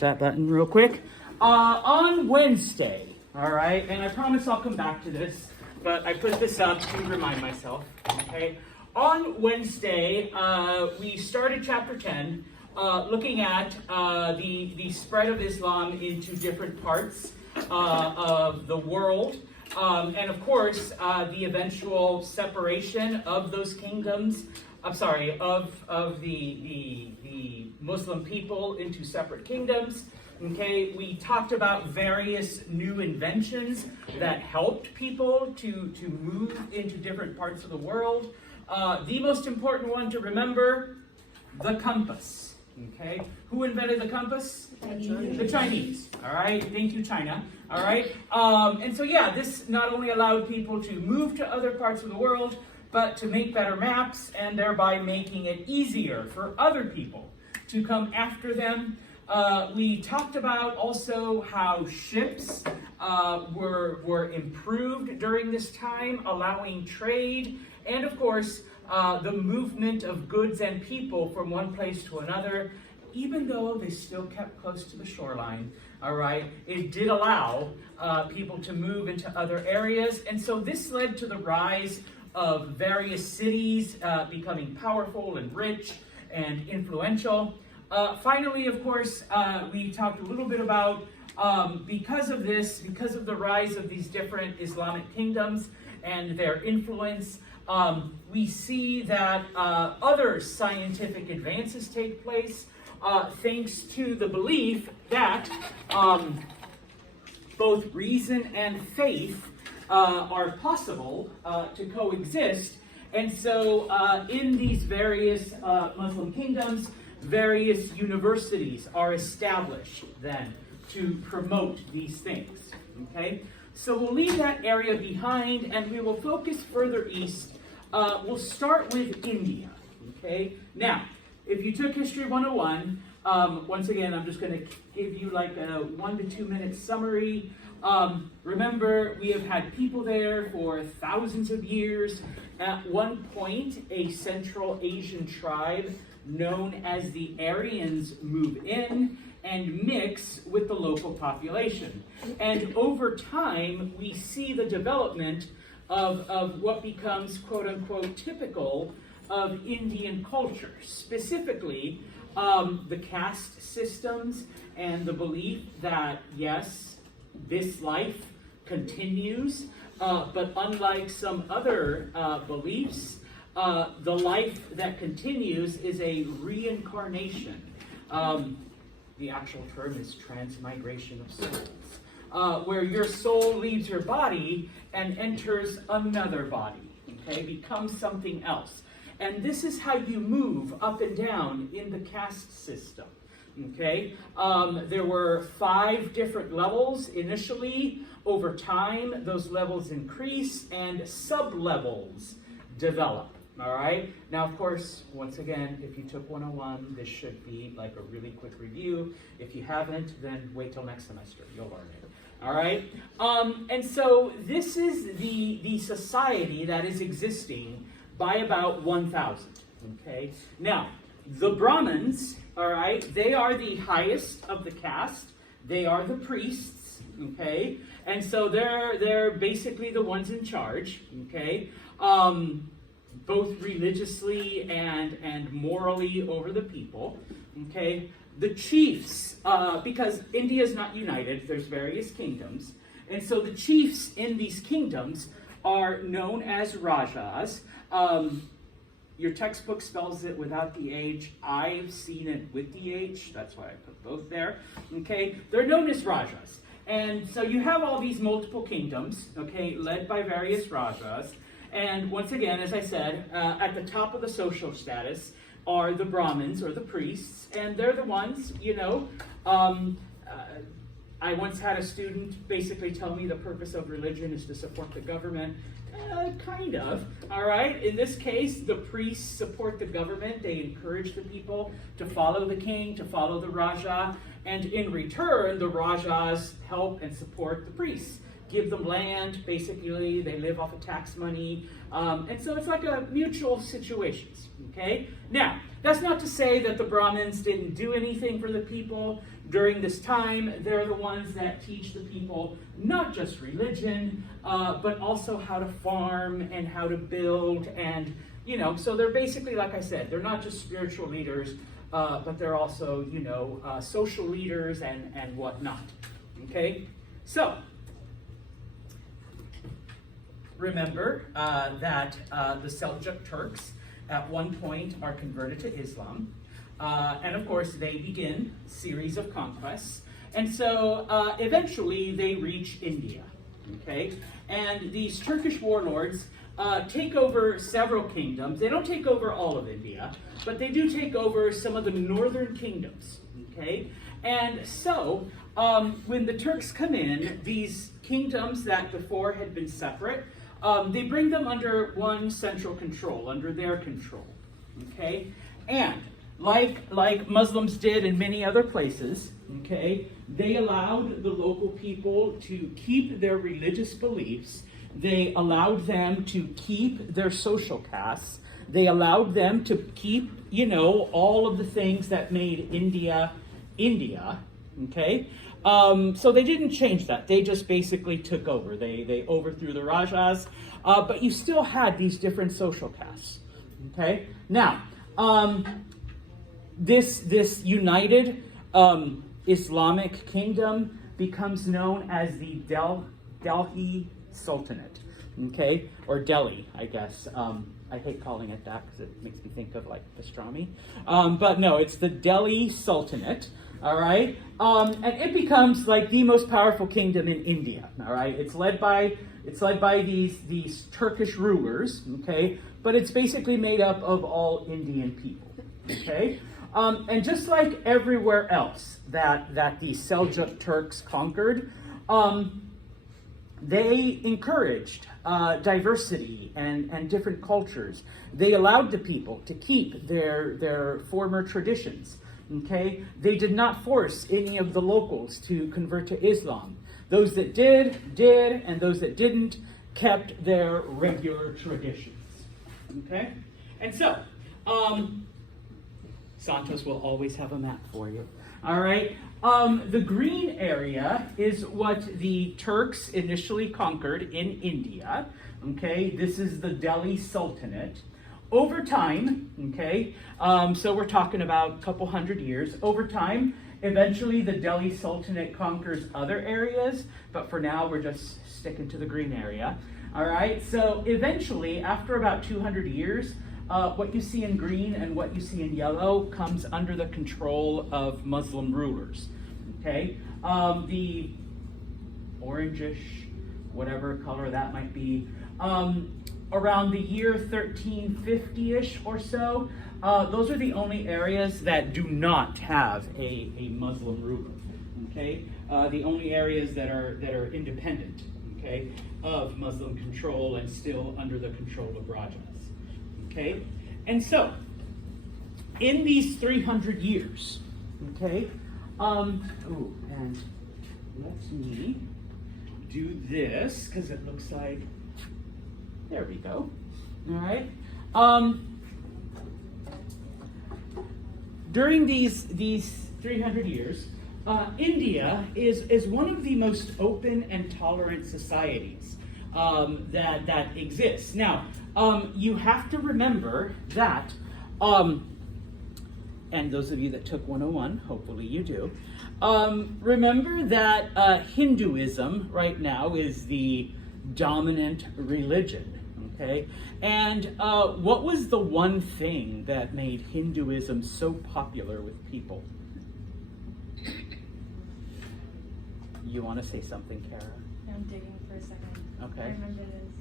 that button real quick. On Wednesday, all right, and I promise I'll come back to this, but I put this up to remind myself, okay? On Wednesday, we started chapter 10, looking at the spread of Islam into different parts of the world, and of course, the eventual separation of those kingdoms, of the Muslim people into separate kingdoms. Okay, we talked about various new inventions that helped people to move into different parts of the world. The most important one to remember, the compass. Okay, who invented the compass? The Chinese. All right, thank you, China. All right, and so yeah, this not only allowed people to move to other parts of the world, but to make better maps and thereby making it easier for other people to come after them. We talked about also how ships were improved during this time, allowing trade, and of course, the movement of goods and people from one place to another, even though they still kept close to the shoreline. All right, it did allow people to move into other areas, and so this led to the rise of various cities becoming powerful and rich and influential. Finally, of course, we talked a little bit about because of the rise of these different Islamic kingdoms and their influence, we see that other scientific advances take place thanks to the belief that both reason and faith are possible to coexist. And so in these various Muslim kingdoms, various universities are established then to promote these things. Okay, so we'll leave that area behind and we will focus further east. We'll start with India. Okay, now if you took History 101, once again, I'm just going to give you like a 1 to 2 minute summary. Remember, we have had people there for thousands of years. At one point, a Central Asian tribe known as the Aryans move in and mix with the local population. And over time, we see the development of what becomes, quote unquote, typical of Indian culture, specifically the caste systems and the belief that, yes, this life continues, but unlike some other beliefs, the life that continues is a reincarnation. The actual term is transmigration of souls, where your soul leaves your body and enters another body, okay, becomes something else. And this is how you move up and down in the caste system. Okay, there were 5 different levels initially. Over time, those levels increase and sub-levels develop. All right, now of course, once again, if you took 101, this should be like a really quick review. If you haven't, then wait till next semester, you'll learn it. All right, and so this is the society that is existing by about 1000. Okay, now the Brahmins, all right, they are the highest of the caste. They are the priests, okay? And so they're basically the ones in charge, okay? Both religiously and morally over the people, okay? The chiefs, because India is not united, there's various kingdoms, and so the chiefs in these kingdoms are known as Rajas. Your textbook spells it without the H. I've seen it with the H. That's why I put both there. Okay, they're known as Rajas. And so you have all these multiple kingdoms, okay, led by various Rajas. And once again, as I said, at the top of the social status are the Brahmins or the priests. And they're the ones, you know, I once had a student basically tell me the purpose of religion is to support the government. Kind of, all right? In this case, the priests support the government. They encourage the people to follow the king, to follow the Raja, and in return, the Rajas help and support the priests. Give them land, basically, they live off of tax money, and so it's like a mutual situations, okay? Now, that's not to say that the Brahmins didn't do anything for the people. during this time, they're the ones that teach the people not just religion, but also how to farm and how to build. And, so they're basically, like I said, they're not just spiritual leaders, but they're also, social leaders and whatnot. Okay? So, remember that the Seljuk Turks at one point are converted to Islam. And of course, they begin a series of conquests. And so eventually they reach India. Okay? And these Turkish warlords take over several kingdoms. They don't take over all of India, but they do take over some of the northern kingdoms. Okay? And so when the Turks come in, these kingdoms that before had been separate, they bring them under one central control, under their control. Okay? And like Muslims did in many other places, okay, they allowed the local people to keep their religious beliefs. They allowed them to keep their social castes. They allowed them to keep, all of the things that made India, India, okay? So they didn't change that. They just basically took over. They overthrew the Rajas, but you still had these different social castes, okay? Now, this united Islamic kingdom becomes known as the Delhi Sultanate, okay, or Delhi, I guess. I hate calling it that because it makes me think of like pastrami, but no, it's the Delhi Sultanate. All right, and it becomes like the most powerful kingdom in India. All right, it's led by these Turkish rulers. Okay, but it's basically made up of all Indian people. Okay. And just like everywhere else that the Seljuk Turks conquered, they encouraged diversity and different cultures. They allowed the people to keep their former traditions. Okay, they did not force any of the locals to convert to Islam. Those that did, and those that didn't kept their regular traditions. Okay, and so. Santos will always have a map for you. All right. The green area is what the Turks initially conquered in India. Okay. This is the Delhi Sultanate. Over time, okay, so we're talking about a couple hundred years. Over time, eventually the Delhi Sultanate conquers other areas, but for now we're just sticking to the green area. All right. So eventually, after about 200 years, what you see in green and what you see in yellow comes under the control of Muslim rulers. Okay, the orangish, whatever color that might be, around the year 1350-ish or so, those are the only areas that do not have a Muslim ruler. Okay, the only areas that are independent. Okay, of Muslim control and still under the control of Rajas. Okay, and so in these 300 years, okay, and let me do this because it looks like, there we go. All right. During these 300 years, India is one of the most open and tolerant societies that exists. Now, you have to remember that, and those of you that took 101, hopefully you do, remember that Hinduism right now is the dominant religion, okay? And what was the one thing that made Hinduism so popular with people? You want to say something, Kara? I'm digging for a second. Okay. I remember this.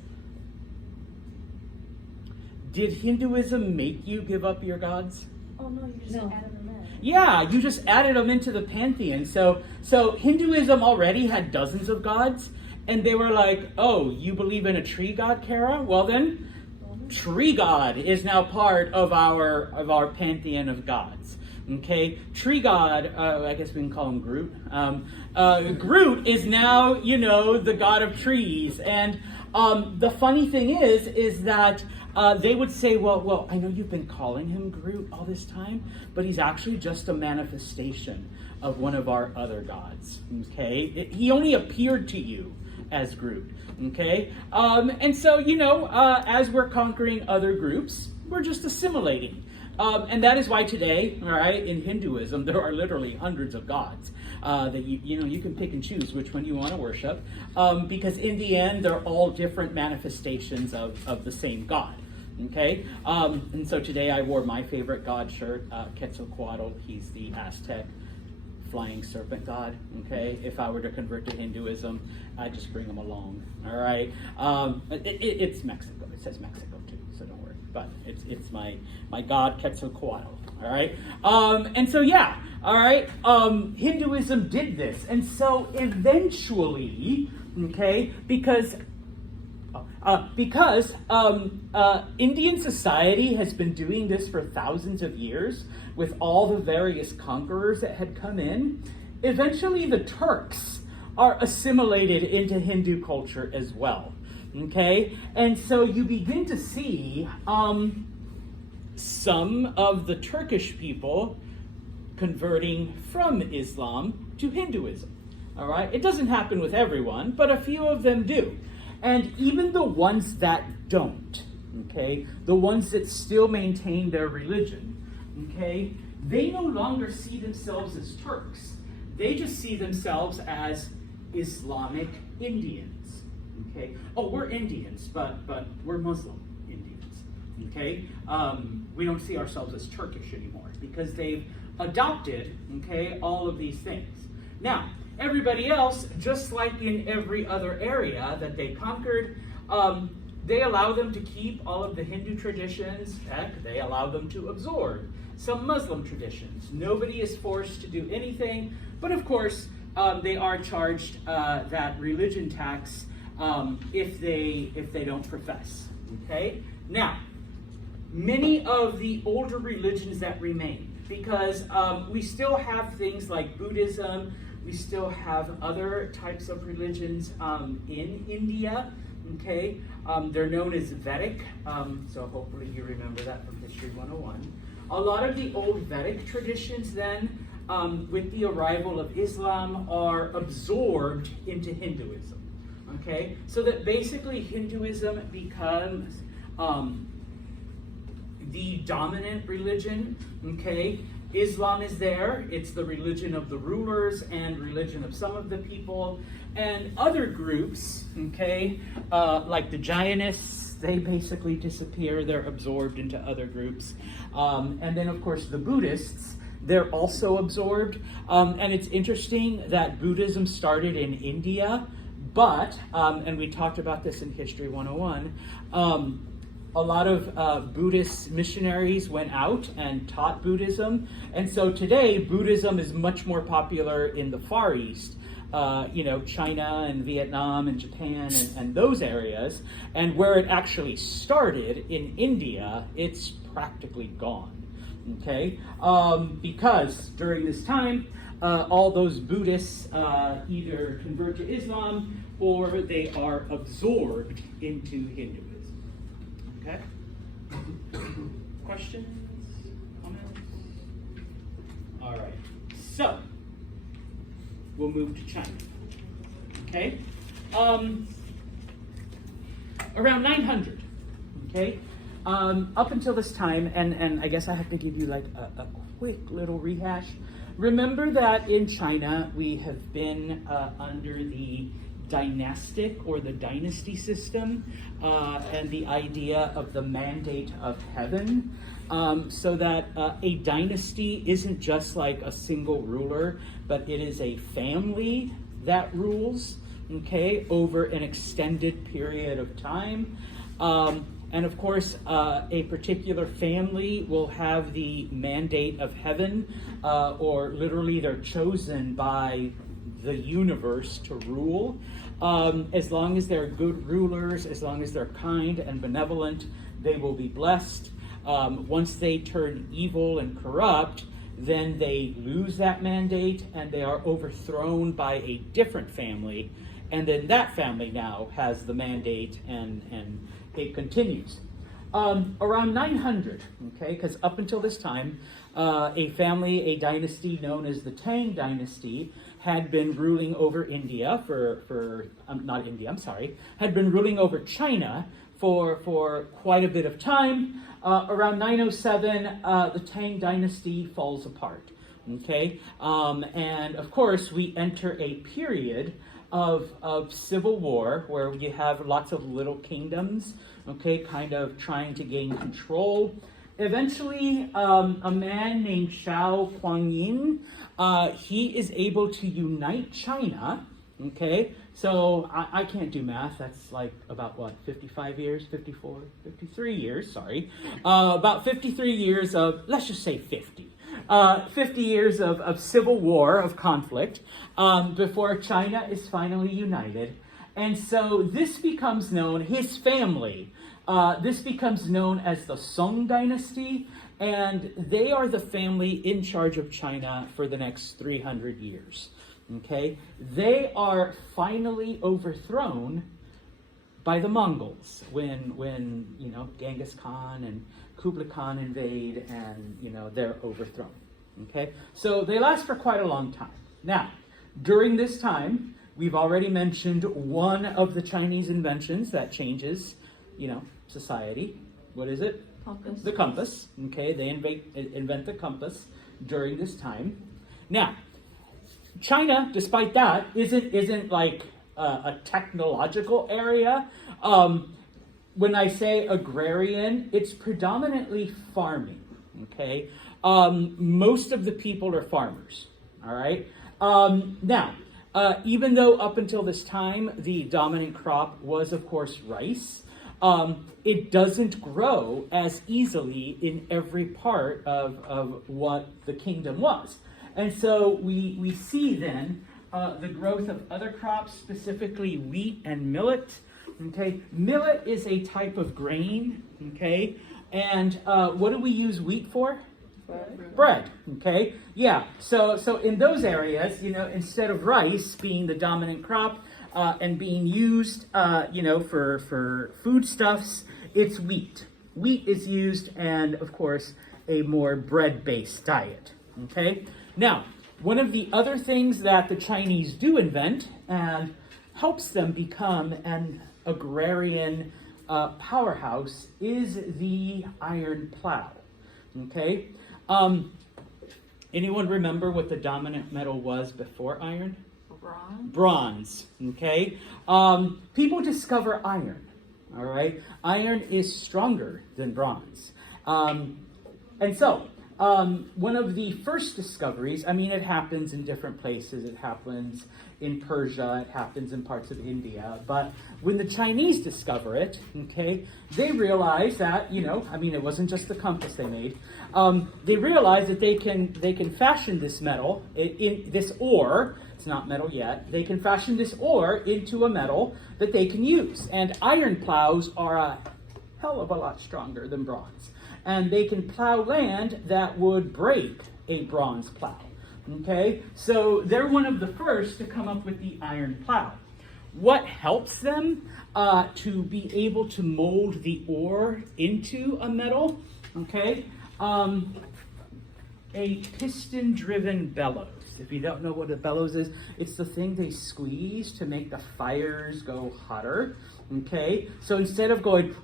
Did Hinduism make you give up your gods? Oh no, you just added them in. Yeah, you just added them into the pantheon. So Hinduism already had dozens of gods, and they were like, oh, you believe in a tree god, Kara? Well then, tree god is now part of our pantheon of gods. Okay, tree god, I guess we can call him Groot. Groot is now, the god of trees. And the funny thing is that they would say, well, I know you've been calling him Groot all this time, but he's actually just a manifestation of one of our other gods. Okay, he only appeared to you as Groot. Okay, and so as we're conquering other groups, we're just assimilating. And that is why today, all right, in Hinduism, there are literally hundreds of gods that you can pick and choose which one you want to worship, because in the end, they're all different manifestations of the same God. Okay, and so today I wore my favorite god shirt, Quetzalcoatl. He's the Aztec flying serpent god. Okay, if I were to convert to Hinduism, I'd just bring him along. All right, it's Mexico. It says Mexico too, so don't worry. But it's my god Quetzalcoatl. All right, and so yeah, all right. Hinduism did this, and so eventually, okay, because Indian society has been doing this for thousands of years with all the various conquerors that had come in. Eventually, the Turks are assimilated into Hindu culture as well. Okay, and so you begin to see some of the Turkish people converting from Islam to Hinduism. All right, it doesn't happen with everyone, but a few of them do. And even the ones that don't, okay, the ones that still maintain their religion, okay, they no longer see themselves as Turks. They just see themselves as Islamic Indians, okay. Oh, we're Indians, but we're Muslim Indians, okay. We don't see ourselves as Turkish anymore because they've adopted, okay, all of these things. Now, everybody else, just like in every other area that they conquered, they allow them to keep all of the Hindu traditions. Heck, they allow them to absorb some Muslim traditions. Nobody is forced to do anything, but of course, they are charged that religion tax if they don't profess. Okay. Now, many of the older religions that remain, because we still have things like Buddhism. We still have other types of religions in India, okay? They're known as Vedic, so hopefully you remember that from History 101. A lot of the old Vedic traditions then, with the arrival of Islam, are absorbed into Hinduism, okay? So that basically Hinduism becomes the dominant religion, okay? Islam is there. It's the religion of the rulers and religion of some of the people. And other groups, okay, like the Jainists, they basically disappear. They're absorbed into other groups. And then, of course, the Buddhists, they're also absorbed. And it's interesting that Buddhism started in India, but, and we talked about this in History 101, a lot of Buddhist missionaries went out and taught Buddhism. And so today, Buddhism is much more popular in the Far East, China and Vietnam and Japan and those areas. And where it actually started in India, it's practically gone. Okay? Because during this time, all those Buddhists either convert to Islam or they are absorbed into Hinduism. Okay. Questions? Comments? All right. So, we'll move to China. Okay. Around 900. Okay. Up until this time, and I guess I have to give you like a quick little rehash. Remember that in China we have been under the dynastic or the dynasty system, and the idea of the mandate of heaven, so that a dynasty isn't just like a single ruler, but it is a family that rules, okay, over an extended period of time. And of course, a particular family will have the mandate of heaven, or literally they're chosen by the universe to rule. As long as they're good rulers, as long as they're kind and benevolent, they will be blessed. Once they turn evil and corrupt, then they lose that mandate and they are overthrown by a different family, and then that family now has the mandate, and it continues. Around 900, okay, because up until this time, a dynasty known as the Tang Dynasty had been ruling over India had been ruling over China for quite a bit of time. Around 907, the Tang Dynasty falls apart, okay? And of course, we enter a period of civil war where you have lots of little kingdoms, okay, kind of trying to gain control. Eventually, a man named Shao Kuangyin, he is able to unite China, okay? So I can't do math. That's like about what, 53 years, sorry. About 53 years of, let's just say 50. 50 years of civil war, of conflict, before China is finally united. And so this becomes known, his family, this becomes known as the Song Dynasty, and they are the family in charge of China for the next 300 years. Okay? They are finally overthrown by the Mongols when Genghis Khan and Kublai Khan invade, and they're overthrown. Okay, so they last for quite a long time. Now, during this time, we've already mentioned one of the Chinese inventions that changes, society. What is it? Compass. The compass. Okay, they invent the compass during this time. Now, China, despite that, isn't like a technological area. When I say agrarian, it's predominantly farming, okay? Most of the people are farmers, all right? Now, even though up until this time, the dominant crop was, of course, rice, it doesn't grow as easily in every part of what the kingdom was. And so we see then the growth of other crops, specifically wheat and millet. Okay, millet is a type of grain. Okay, and what do we use wheat for? Bread. Okay, yeah. So in those areas, instead of rice being the dominant crop and being used, for foodstuffs, it's wheat. Wheat is used, and of course, a more bread-based diet. Okay. Now, one of the other things that the Chinese do invent and helps them become an agrarian powerhouse is the iron plow. Okay? Anyone remember what the dominant metal was before iron? Bronze. Bronze. Okay? People discover iron. All right? Iron is stronger than bronze. And so, one of the first discoveries, it happens in different places. It happens in Persia, it happens in parts of India. But when the Chinese discover it, okay, they realize that, it wasn't just the compass they made. They realize that they can fashion this metal, in this ore, it's not metal yet, they can fashion this ore into a metal that they can use. And iron plows are a hell of a lot stronger than bronze. And they can plow land that would break a bronze plow. Okay? So they're one of the first to come up with the iron plow. What helps them to be able to mold the ore into a metal? Okay? A piston-driven bellows. If you don't know what a bellows is, it's the thing they squeeze to make the fires go hotter. Okay? So instead of going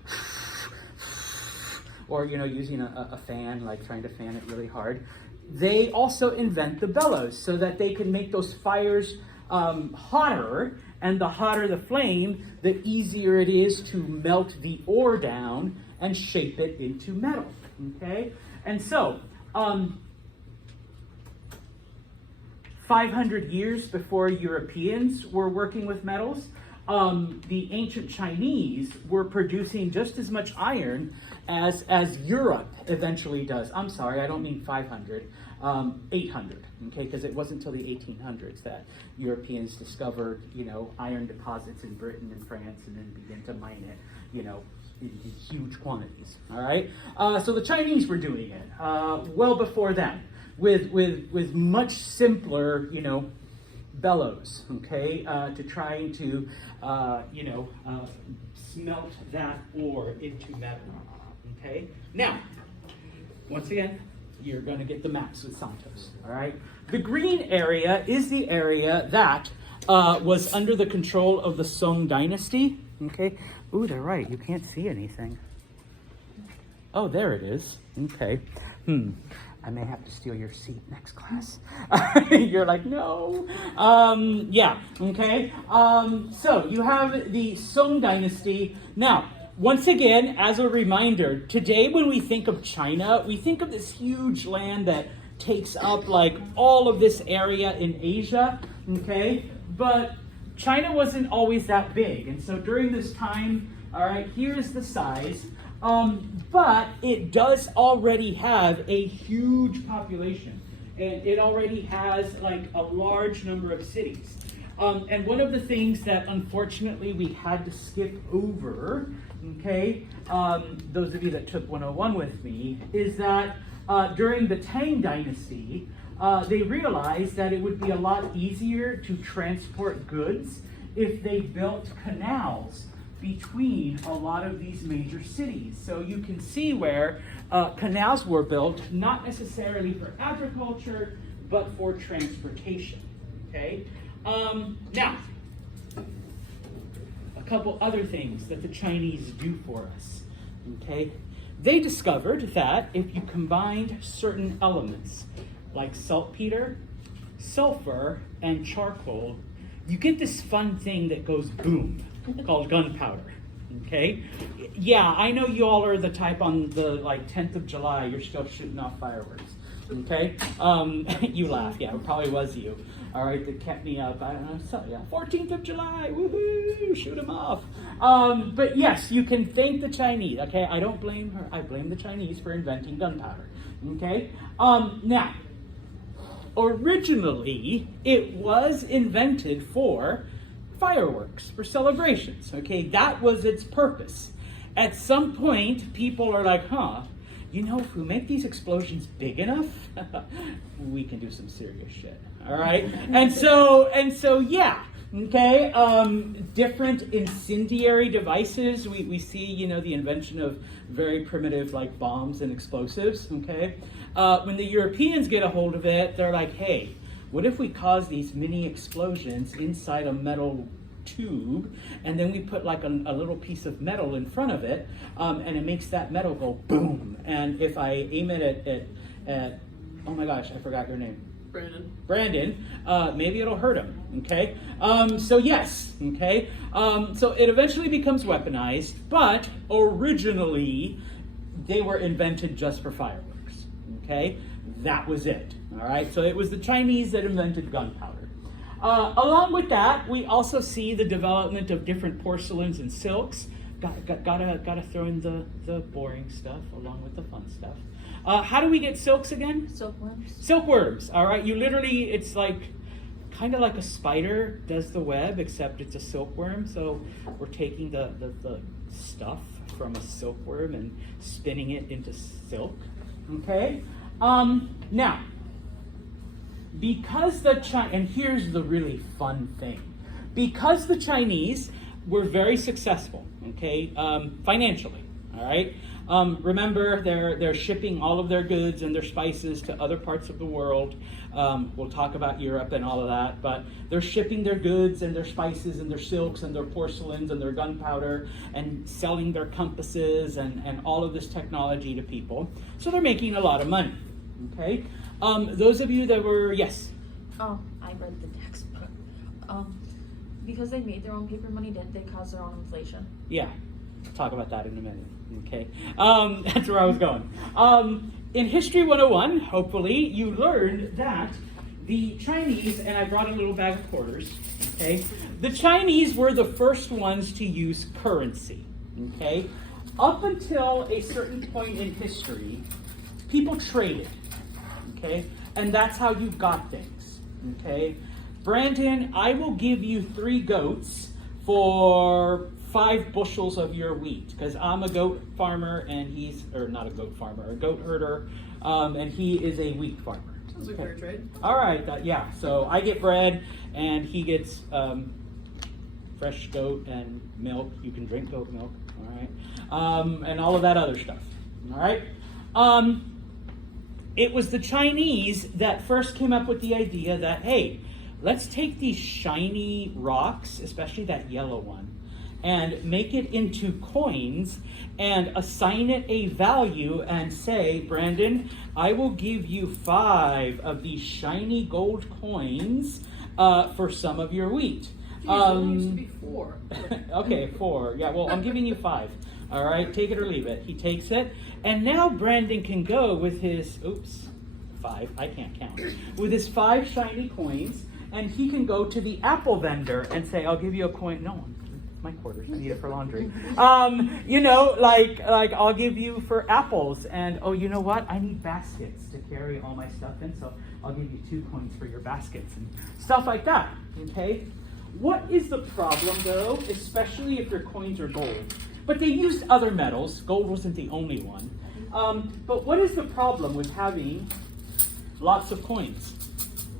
or using a fan, like trying to fan it really hard, they also invent the bellows so that they can make those fires hotter, and the hotter the flame, the easier it is to melt the ore down and shape it into metal. Okay, and so 500 years before Europeans were working with metals, the ancient Chinese were producing just as much iron as Europe eventually does. I'm sorry, I don't mean 500, 800, okay, because it wasn't until the 1800s that Europeans discovered, iron deposits in Britain and France, and then began to mine it, in huge quantities, all right? So the Chinese were doing it well before then. with much simpler, bellows, okay, to try to, smelt that ore into metal, okay? Now, once again, you're going to get the maps with Santos, all right? The green area is the area that was under the control of the Song dynasty, okay? Ooh, they're right, you can't see anything. Oh, there it is, okay. I may have to steal your seat next class. You're like, no. Yeah, okay. So you have the Song dynasty. Now, once again, as a reminder, today when we think of China, we think of this huge land that takes up like all of this area in Asia, okay? But China wasn't always that big. And so during this time, all right, here's the size. But it does already have a huge population, and it already has like a large number of cities. And one of the things that unfortunately we had to skip over, okay, those of you that took 101 with me, is that during the Tang Dynasty, they realized that it would be a lot easier to transport goods if they built canals between a lot of these major cities. So you can see where canals were built, not necessarily for agriculture, but for transportation, okay? Now, a couple other things that the Chinese do for us, okay? They discovered that if you combined certain elements, like saltpeter, sulfur, and charcoal, you get this fun thing that goes boom, called gunpowder, okay? Yeah, I know you all are the type on the 10th of July, you're still shooting off fireworks, okay? You laugh, yeah, it probably was you, all right, that kept me up. I don't know, so yeah, 14th of July, woohoo, shoot them off. But yes, you can thank the Chinese, okay? I don't blame her, I blame the Chinese for inventing gunpowder, okay? Now, originally, it was invented for fireworks, for celebrations, okay? That was its purpose. At some point, people are like, if we make these explosions big enough, we can do some serious shit, all right? And so, yeah, okay? Different incendiary devices. We see, the invention of very primitive, bombs and explosives, okay? When the Europeans get a hold of it, they're like, hey, what if we cause these mini explosions inside a metal tube, and then we put a little piece of metal in front of it, and it makes that metal go boom. And if I aim it at oh my gosh, I forgot your name. Brandon, maybe it'll hurt him, okay? So yes, okay? So it eventually becomes weaponized, but originally they were invented just for fireworks, okay? That was it, all right? So it was the Chinese that invented gunpowder. Along with that, we also see the development of different porcelains and silks. Gotta throw in the boring stuff along with the fun stuff. How do we get silks again? Silkworms. Silkworms, all right? It's kind of like a spider does the web, except it's a silkworm. So we're taking the stuff from a silkworm and spinning it into silk, okay? Now, because and here's the really fun thing. Because the Chinese were very successful, okay, financially, all right? Remember, they're shipping all of their goods and their spices to other parts of the world. We'll talk about Europe and all of that, but they're shipping their goods and their spices and their silks and their porcelains and their gunpowder and selling their compasses and all of this technology to people. So they're making a lot of money, okay? Those of you that were, yes? Oh, I read the textbook. Because they made their own paper money, didn't they cause their own inflation? Yeah, talk about that in a minute, okay? That's where I was going. In History 101, hopefully, you learned that the Chinese, and I brought a little bag of quarters, okay? The Chinese were the first ones to use currency, okay? Up until a certain point in history, people traded, okay? And that's how you got things, okay? Brandon, I will give you 3 goats for 5 bushels of your wheat, because I'm a goat farmer and he's, or not a goat farmer, a goat herder, and he is a wheat farmer. Sounds like fair trade. All right, yeah. So I get bread, and he gets fresh goat and milk. You can drink goat milk, all right, and all of that other stuff. All right. It was the Chinese that first came up with the idea that, hey, let's take these shiny rocks, especially that yellow one, and make it into coins and assign it a value and say, Brandon, I will give you 5 of these shiny gold coins for some of your wheat. Jeez, it used to be 4. Okay, 4. Yeah, well, I'm giving you 5. All right, take it or leave it. He takes it, and now Brandon can go with his, 5, I can't count, with his 5 shiny coins, and he can go to the apple vendor and say, I'll give you a coin. No, my quarters, I need it for laundry. Like I'll give you for apples, and oh, you know what? I need baskets to carry all my stuff in, so I'll give you 2 coins for your baskets and stuff like that, okay? What is the problem, though, especially if their coins are gold? But they used other metals. Gold wasn't the only one. But what is the problem with having lots of coins?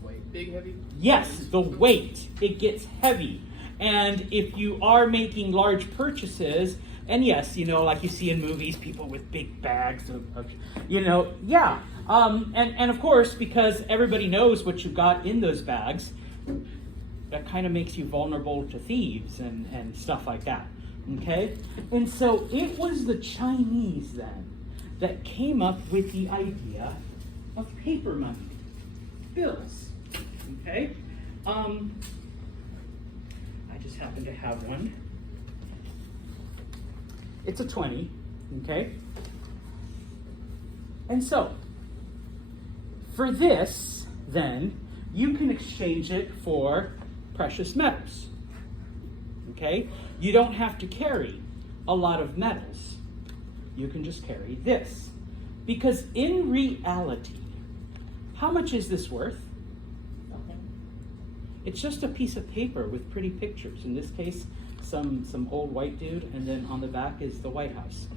Wait, big, heavy? Yes, the weight. It gets heavy. And if you are making large purchases, and yes, like you see in movies, people with big bags of yeah. And of course, because everybody knows what you got in those bags, that kind of makes you vulnerable to thieves and stuff like that. Okay? And so it was the Chinese then that came up with the idea of paper money, bills. Okay? I just happen to have one. It's a 20, okay? And so, for this, then, you can exchange it for precious metals. Okay? You don't have to carry a lot of metals. You can just carry this. Because in reality, how much is this worth? Nothing. It's just a piece of paper with pretty pictures. In this case, some old white dude, and then on the back is the White House.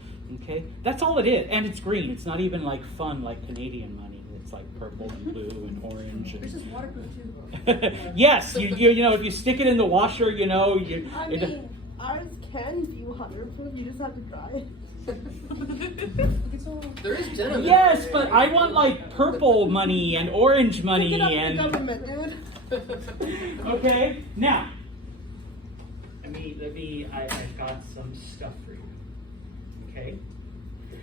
Okay? That's all it is. And it's green. It's not even like fun like Canadian money. It's like purple and blue and orange. And This is waterproof too. yes, you if you stick it in the washer, Ours can be waterproof, you just have to dry it. There is denim. Yes, but I want like purple money and orange money Pick it up from and the government, dude. okay. Now, I've got some stuff for you. Okay.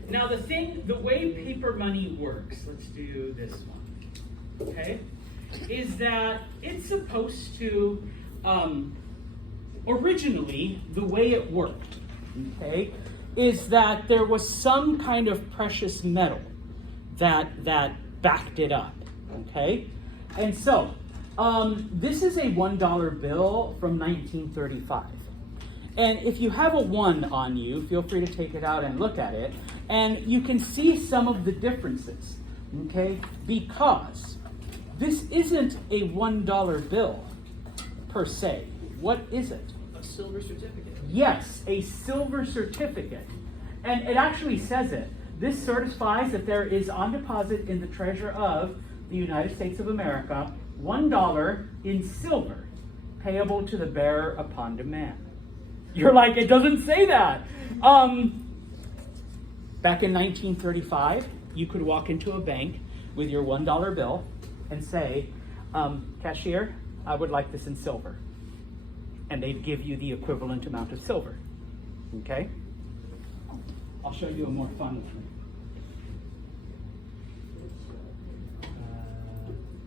Now the way paper money works, let's do this one. Okay, is that it's supposed to originally the way it worked. Okay, is that there was some kind of precious metal that backed it up. Okay, and so this is a $1 bill from 1935. And if you have a 1 on you, feel free to take it out and look at it. And you can see some of the differences, okay? Because this isn't a $1 bill per se. What is it? A silver certificate. Yes, a silver certificate. And it actually says it. This certifies that there is on deposit in the treasury of the United States of America $1 in silver, payable to the bearer upon demand. You're like, it doesn't say that. Back in 1935, you could walk into a bank with your $1 bill and say, cashier, I would like this in silver. And they'd give you the equivalent amount of silver. Okay? I'll show you a more fun one.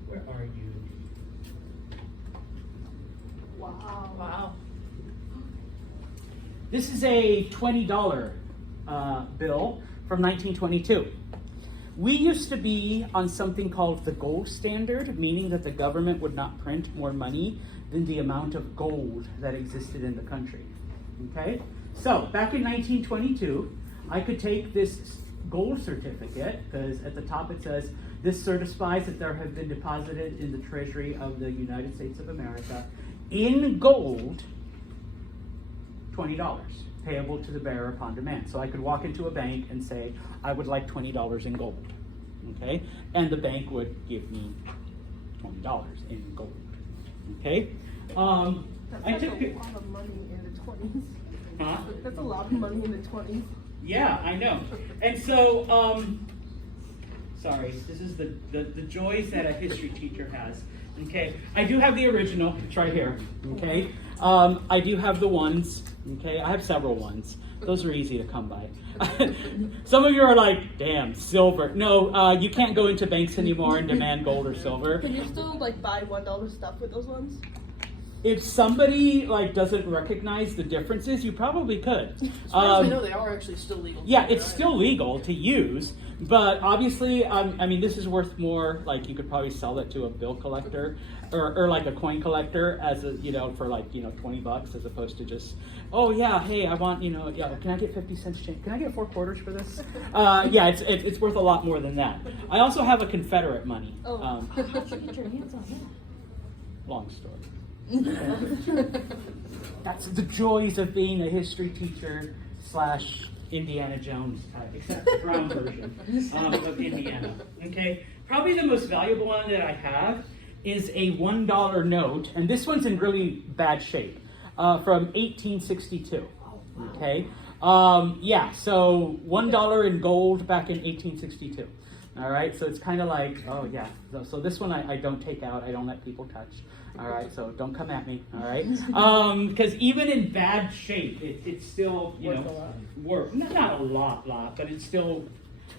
Where are you? Wow. This is a $20 bill from 1922. We used to be on something called the gold standard, meaning that the government would not print more money than the amount of gold that existed in the country. Okay? So, back in 1922, I could take this gold certificate, because at the top it says, this certifies that there have been deposited in the treasury of the United States of America in gold, $20, payable to the bearer upon demand. So I could walk into a bank and say, I would like $20 in gold. okay? And the bank would give me $20 in gold, okay? I That's took like a lot of money in the 20s. Huh? That's a lot of money in the 20s. Yeah, I know. And so, sorry, this is the joys that a history teacher has. Okay, I do have the original. It's right here. Okay, I do have the ones. Okay, I have several ones. Those are easy to come by. Some of you are like, damn, silver. No, you can't go into banks anymore and demand gold or silver. Can you still like buy $1 stuff with those ones? If somebody like doesn't recognize the differences, you probably could. As far as I know, they are actually still legal. Yeah, it's still legal to use, but obviously, I mean, this is worth more. Like, you could probably sell it to a bill collector or like a coin collector as a, for like, $20 as opposed to just, oh yeah, hey, I want, yeah, can I get 50 cents change? Can I get 4 quarters for this? Yeah, it's worth a lot more than that. I also have a Confederate money. Oh. How'd you get your hands on that? Long story. That's the joys of being a history teacher / Indiana Jones type, except the brown version of Indiana. Okay, probably the most valuable one that I have is a $1 note, and this one's in really bad shape, from 1862. Okay, yeah, so $1 in gold back in 1862. All right, so it's kind of like, oh yeah, so this one I don't take out, I don't let people touch. All right, so don't come at me. All right, because even in bad shape, it's still worth not a lot, but it's still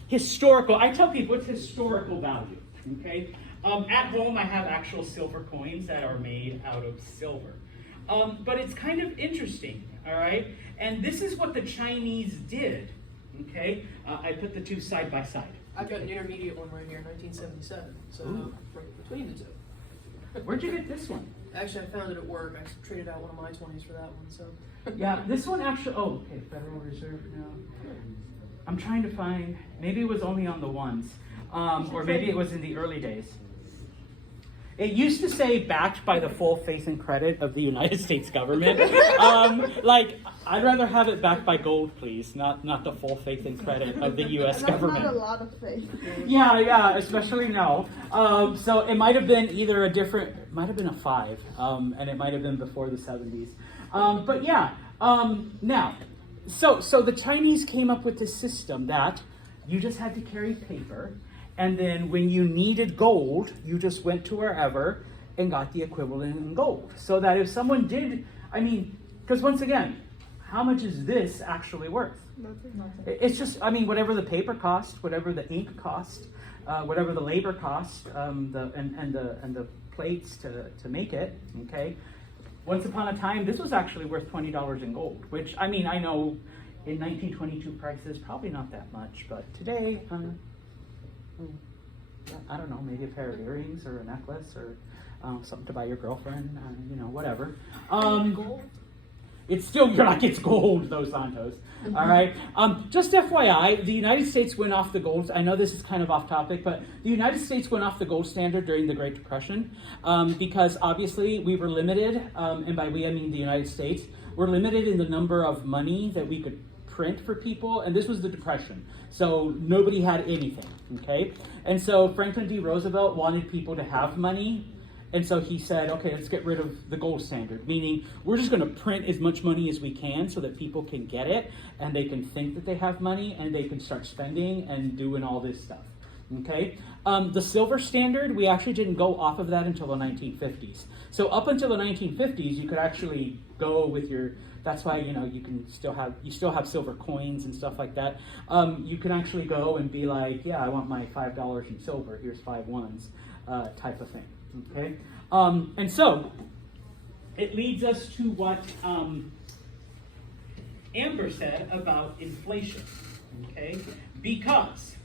historical. I tell people it's historical value. Okay, at home I have actual silver coins that are made out of silver, but it's kind of interesting. All right, and this is what the Chinese did. Okay, I put the two side by side. I've got an intermediate one right here, 1977. So right between the two. Where'd you get this one? Actually, I found it at work. I traded out one of my 20s for that one. So. Yeah, this one actually. Oh, okay, Federal Reserve now. I'm trying to find. Maybe it was only on the ones, or maybe it was in the early days. It used to say backed by the full faith and credit of the United States government. Like, I'd rather have it backed by gold, please, not the full faith and credit of the U.S. government. That's not a lot of faith. Yeah, especially now. So it might have been either it might have been a 5, and it might have been before the 70s. But yeah, now, so the Chinese came up with this system that you just had to carry paper, and then when you needed gold, you just went to wherever and got the equivalent in gold. So that if someone did, because once again, how much is this actually worth? Nothing. It's just, whatever the paper cost, whatever the ink cost, whatever the labor cost, and the plates to make it. Okay. Once upon a time, this was actually worth $20 in gold, which I know in 1922 prices probably not that much, but today, I don't know, maybe a pair of earrings or a necklace or something to buy your girlfriend, whatever. It's still, you're like, it's gold, those Santos. All right. Just FYI, the United States went off the gold. I know this is kind of off topic, but the United States went off the gold standard during the Great Depression because obviously we were limited, and by we I mean the United States, we're limited in the number of money that we could print for people, and this was the Depression, so nobody had anything. Okay, and so Franklin D. Roosevelt wanted people to have money. And so he said, okay, let's get rid of the gold standard, meaning we're just going to print as much money as we can so that people can get it and they can think that they have money and they can start spending and doing all this stuff. Okay? The silver standard, we actually didn't go off of that until the 1950s. So up until the 1950s, you could actually go with your, that's why, you still have silver coins and stuff like that. You can actually go and be like, yeah, I want my $5 in silver, here's 5 ones, type of thing. Okay, and so it leads us to what Amber said about inflation. Okay, because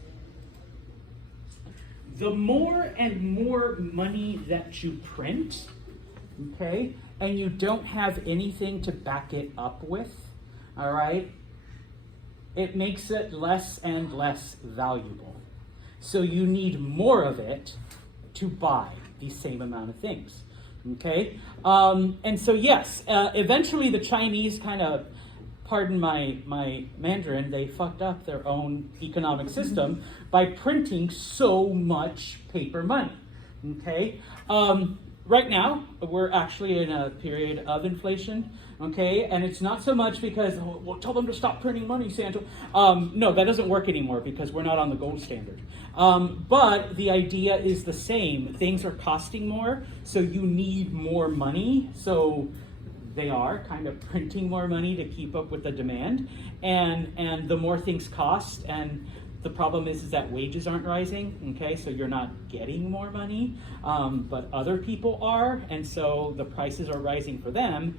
the more and more money that you print, okay, and you don't have anything to back it up with, all right, it makes it less and less valuable. So you need more of it to buy the same amount of things, okay? And so yes, eventually the Chinese kind of pardon my Mandarin, they fucked up their own economic system by printing so much paper money. Okay? Right now, we're actually in a period of inflation, okay? And it's not so much because, oh, well, tell them to stop printing money, Santo. No, that doesn't work anymore because we're not on the gold standard. But the idea is the same. Things are costing more, so you need more money. So they are kind of printing more money to keep up with the demand. And the more things cost, and the problem is that wages aren't rising, okay? So you're not getting more money, but other people are, and so the prices are rising for them.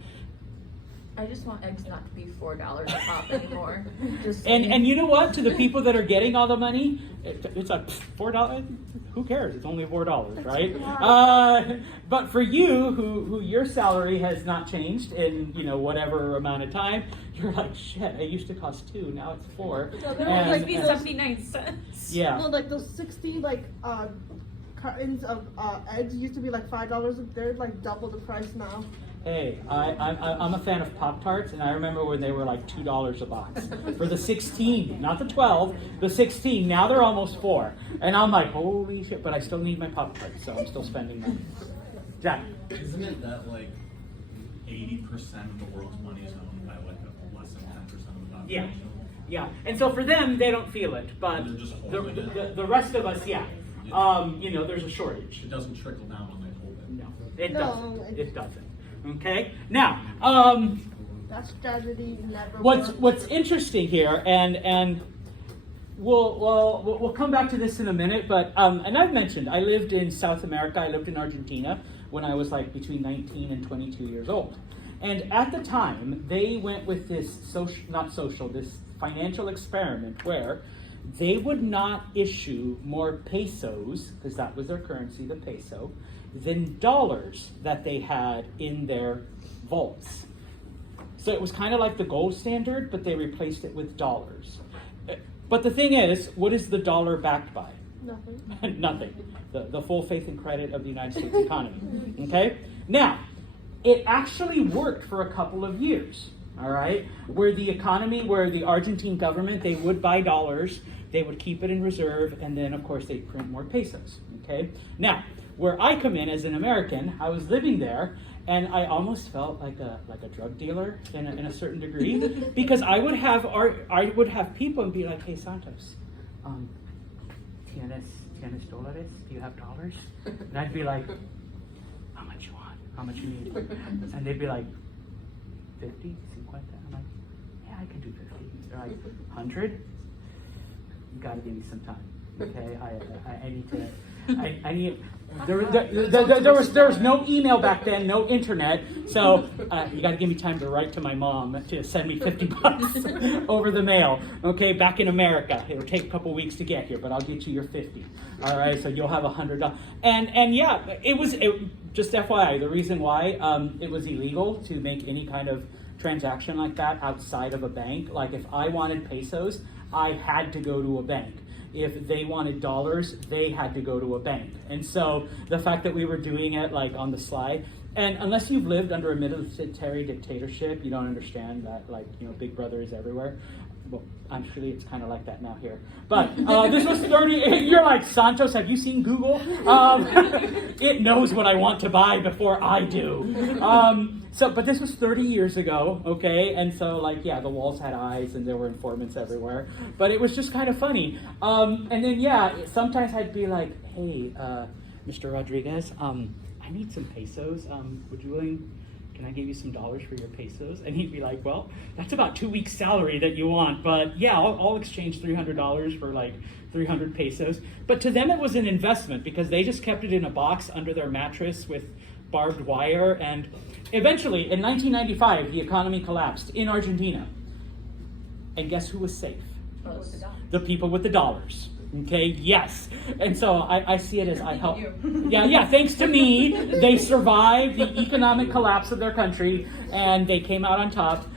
I just want eggs not to be $4 a pop anymore. Just And you know what? To the people that are getting all the money, it's like $4. Who cares? It's only $4, right? But for you, who your salary has not changed in whatever amount of time, you're like, shit. It used to cost $2, now it's $4. No, they're And- like be and- 79 cents. Yeah. No, like those 60 cartons of eggs used to be like $5. They're like double the price now. Hey, I'm a fan of Pop-Tarts, and I remember when they were like $2 a box. For the 16, not the 12, the 16, now they're almost $4. And I'm like, holy shit, but I still need my Pop-Tarts, so I'm still spending money. Jack. Isn't it that like 80% of the world's money is owned by like less than 10% of the Yeah. population? Yeah, and so for them, they don't feel it, but They're just holding it. the rest of us, yeah. There's a shortage. It doesn't trickle down when they hold it. No, it No, doesn't. It doesn't. Okay? Now, That strategy never what's worked. interesting here, and we'll come back to this in a minute, but and I've mentioned I lived in South America. I lived in Argentina when I was like between 19 and 22 years old, and at the time they went with this this financial experiment where they would not issue more pesos, because that was their currency, the peso, than dollars that they had in their vaults. So it was kind of like the gold standard, but they replaced it with dollars. But the thing is, what is the dollar backed by? Nothing. Nothing. The full faith and credit of the United States economy. Okay? Now, it actually worked for a couple of years, all right? Where the Argentine government, they would buy dollars, they would keep it in reserve, and then, of course, they'd print more pesos, okay? Now, where I come in as an American, I was living there, and I almost felt like a drug dealer in a certain degree, because I would have people and be like, hey, Santos, tienes dólares? Do you have dollars? And I'd be like, how much you want? How much you need? And they'd be like, 50, 50? I'm like, yeah, I can do 50. They're like, 100? You gotta give me some time, okay? I need to. I need. There was no email back then, no internet, so you got to give me time to write to my mom to send me $50 over the mail. Okay, back in America, it'll take a couple weeks to get here, but I'll get you your 50. All right, so you'll have $100. And yeah, just FYI, the reason why it was illegal to make any kind of transaction like that outside of a bank. Like if I wanted pesos, I had to go to a bank. If they wanted dollars, they had to go to a bank. And so the fact that we were doing it like on the sly, and unless you've lived under a military dictatorship, you don't understand that Big Brother is everywhere. Well, actually, it's kind of like that now here. But this was 30, you're like, Santos, have you seen Google? It knows what I want to buy before I do. But this was 30 years ago, okay? And so, the walls had eyes and there were informants everywhere. But it was just kind of funny. And then, sometimes I'd be like, hey, Mr. Rodriguez, I need some pesos. Can I give you some dollars for your pesos? And he'd be like, well, that's about 2 weeks' salary that you want. But yeah, I'll exchange $300 for 300 pesos. But to them, it was an investment because they just kept it in a box under their mattress with barbed wire. And eventually, in 1995, the economy collapsed in Argentina. And guess who was safe? The people with the dollars. Okay, yes. And so I see it as I help. Yeah, thanks to me, they survived the economic collapse of their country and they came out on top.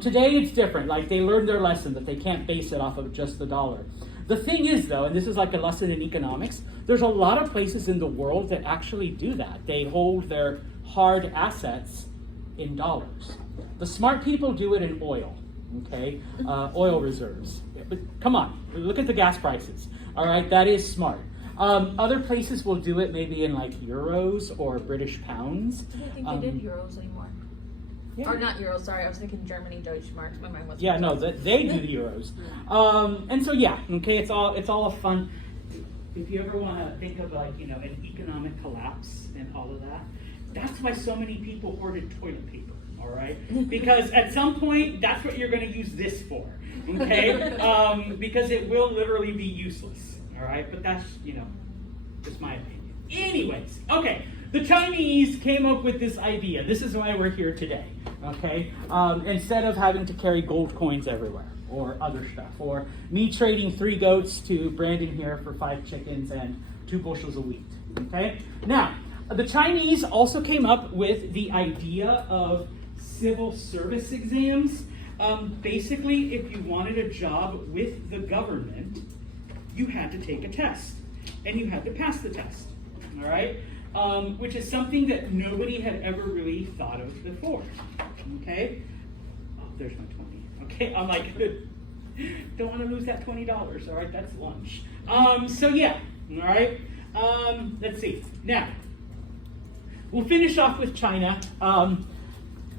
Today it's different. They learned their lesson that they can't base it off of just the dollar. The thing is, though, and this is like a lesson in economics, there's a lot of places in the world that actually do that. They hold their hard assets in dollars. The smart people do it in oil. okay? Oil reserves. But come on, look at the gas prices, all right? That is smart. Other places will do it maybe in like euros or British pounds. I don't think they did euros anymore. Yeah. Or not euros, sorry, I was thinking Germany, Deutschmark. My mind was. Yeah, no, they do the euros. And so yeah, okay, it's all a fun. If you ever want to think of like, you know, an economic collapse and all of that, that's why so many people hoarded toilet paper, all right? Because at some point, that's what you're going to use this for, okay? Because it will literally be useless, all right? But that's, you know, just my opinion. Anyways, okay, the Chinese came up with this idea. This is why we're here today, okay? Instead of having to carry gold coins everywhere, or other stuff, or me trading 3 goats to Brandon here for 5 chickens and 2 bushels of wheat, okay? Now, the Chinese also came up with the idea of civil service exams. Basically, if you wanted a job with the government, you had to take a test, and you had to pass the test, all right? Which is something that nobody had ever really thought of before, okay? Oh, there's my 20. Okay, I'm like, don't want to lose that $20, all right? That's lunch. So yeah, all right? Let's see. Now, we'll finish off with China.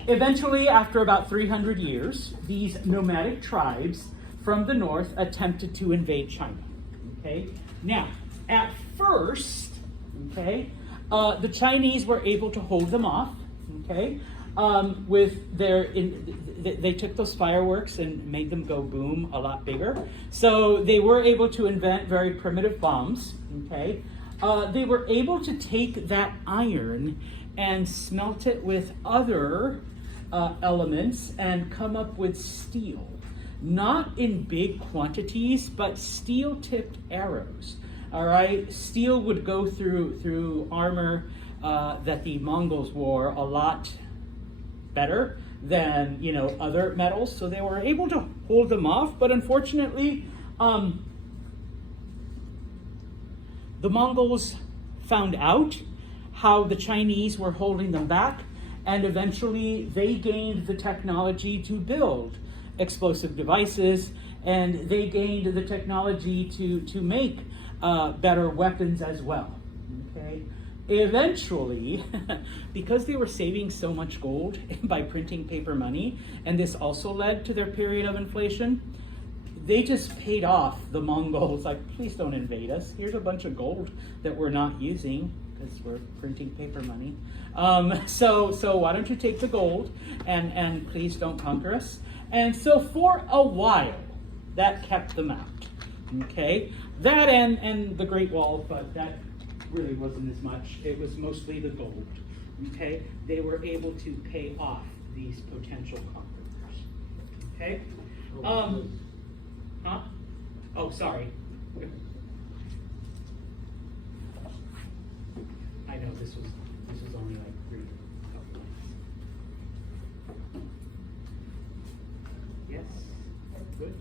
Eventually, after about 300 years, these nomadic tribes from the north attempted to invade China, okay? Now, at first, okay, the Chinese were able to hold them off, okay? With they took those fireworks and made them go boom a lot bigger. So they were able to invent very primitive bombs, okay? They were able to take that iron and smelt it with other elements and come up with steel. Not in big quantities, but steel-tipped arrows, all right? Steel would go through armor that the Mongols wore a lot better than, you know, other metals, so they were able to hold them off. But unfortunately, the Mongols found out how the Chinese were holding them back, and eventually they gained the technology to build explosive devices, and they gained the technology to make better weapons as well, okay? Eventually, because they were saving so much gold by printing paper money, and this also led to their period of inflation, they just paid off the Mongols, like, please don't invade us. Here's a bunch of gold that we're not using because we're printing paper money. So why don't you take the gold and please don't conquer us? And so for a while, that kept them out, okay? That and the Great Wall, but that really wasn't as much. It was mostly the gold, okay? They were able to pay off these potential conquerors, okay? Huh? Oh, sorry. I know this was only like 3 couple lines. Yes, good.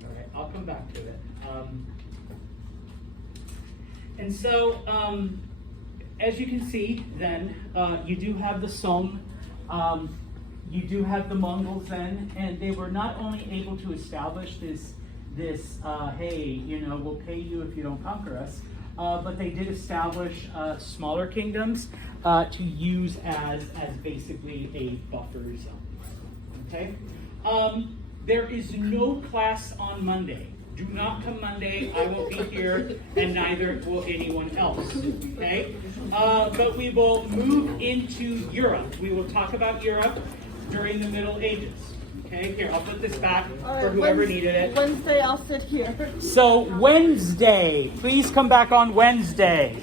All right, I'll come back to it. And so, as you can see, then, you do have the Song, you do have the Mongols then, and they were not only able to establish this hey, you know, we'll pay you if you don't conquer us, but they did establish smaller kingdoms to use as basically a buffer zone, okay? There is no class on Monday. Do not come Monday. I won't be here, and neither will anyone else, okay? But we will move into Europe. We will talk about Europe during the Middle Ages. Okay, here, I'll put this back for whoever needed it. Wednesday, I'll sit here. So Wednesday, please come back on Wednesday.